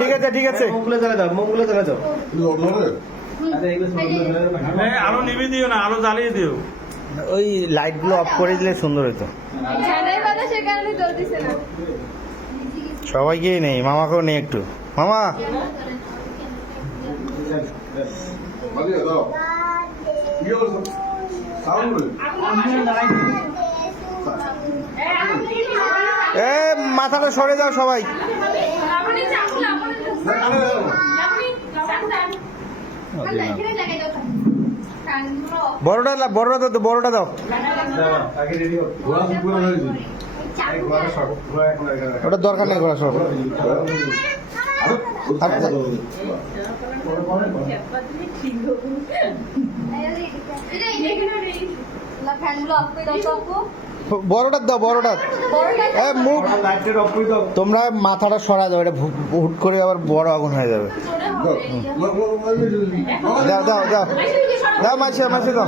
ঠিক আছে ঠিক আছে। মুখগুলো জ্বালা দাও, মুখগুলো জ্বালা দাও। আলো নিবি দিও না, আলো জ্বালিয়ে দিও। ওই লাইট গুলো অফ করে দিলে সুন্দর হতো। সবাইকেই নেই, মামাকেও নেই একটু। মামা এ মাথাটা সরে যাও সবাই। বড়টা বড়টা দাও, বড়টা দাও। ওটা দরকার নেই ঘোরা সব। বড়টা দাও, বড়টা। মুখ তোমরা মাথাটা সরা দাও, এটা হুট করে আবার বড় আগুন হয়ে যাবে। দাও দাও দাও দাও, মাসে মাসে দাও।